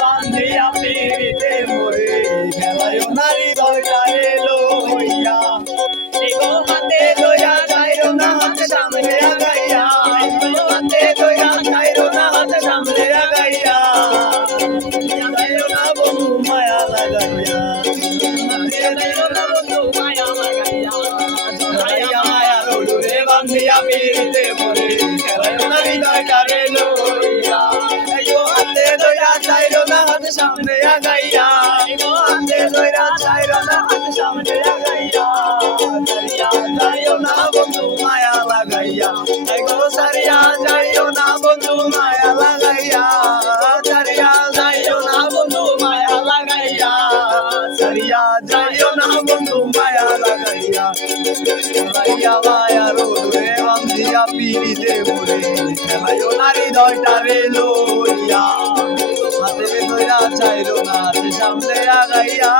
বান্ধিয়া পিড়িতে মোরে খেলায় নারী দরকারে লইয়া এগো হাতে লইয়া যাইরো না হাতে সামনে আগাইয়া এগো হাতে লইয়া যাইরো না হাতে সামনে আগাইয়া যাইরো না বন্ধু মায়া লাগাইয়া যাইরো না বন্ধু মায়া লাগাইয়া জড়াইয়া মায়া রোডুরে বান্ধিয়া পিড়িতে মোরে খেলায় নারী দরকারে লইয়া এগো হাতে লইয়া যাইরো না হাতে সামনে আগাইয়া এগো হাতে লইয়া যাইরো না হাতে সামনে আগাইয়া সারিয়া যাইও না বন্ধু মায়া লাগাইয়া এগো সারিয়া যাইও না বন্ধু মায়া লাগাইয়া সারিয়া যাইও না বন্ধু মায়া লাগাইয়া সারিয়া যাইও না বন্ধু মায়া লাগাইয়া লাগাইয়া মায়া রোডে বান্ধিয়া পিড়িতে মোরে খেলায় নারী দয়টারে লইয়া হাতে ধইরা যাইরো না হাতে সামনে আগাইয়া